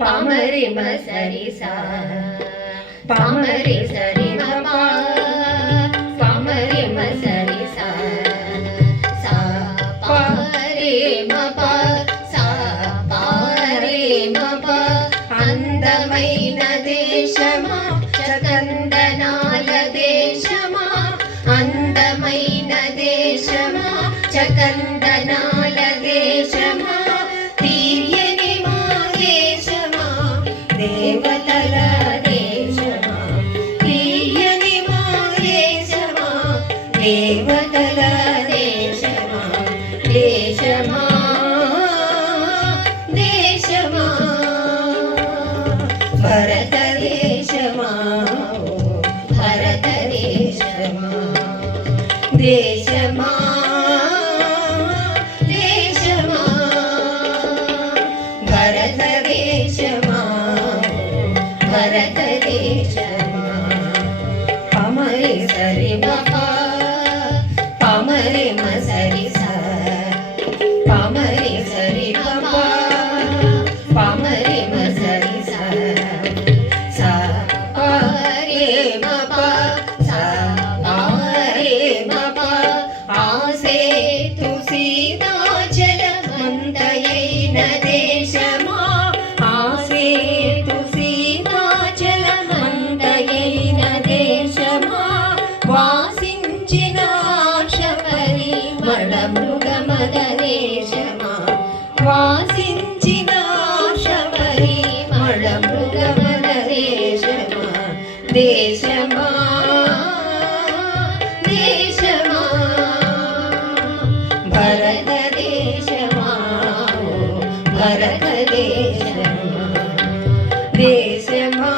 పమరి మసరి సా పమరి సరి మ పమరి మసరి సా సా పరే మ ప సా పరే మ ప అందమైన దేశమా చకందనాల దేశమా అందమైన దేశమా చకందనాల దేశమా తీయని మా దేశమా దేవతల దేశమా తీయని మా దేశమా దేవతల దేశమా దేశమా దేశమా భరతదేశమా భరతదేశమా దేశమా దేశమా భరతదేశమా భరతదేశమా పమరి సరి మ పమరి మ సరి సా పమరి సరి మ పమరి మ సరి సా సా పరే మ ప సా పరే మ ప ఆసే తు సీతాచల మందయైన దేశమా ఆసే తు సీతాచల మందయైన దేశమా వాసించిన ఆశపరి మడ మృగమద దేశమా వాసించిన ఆశపరి మడ మృగమద దేశమా దేశమా దేశమా భరతదేశమా భరతదేశమా దేశమా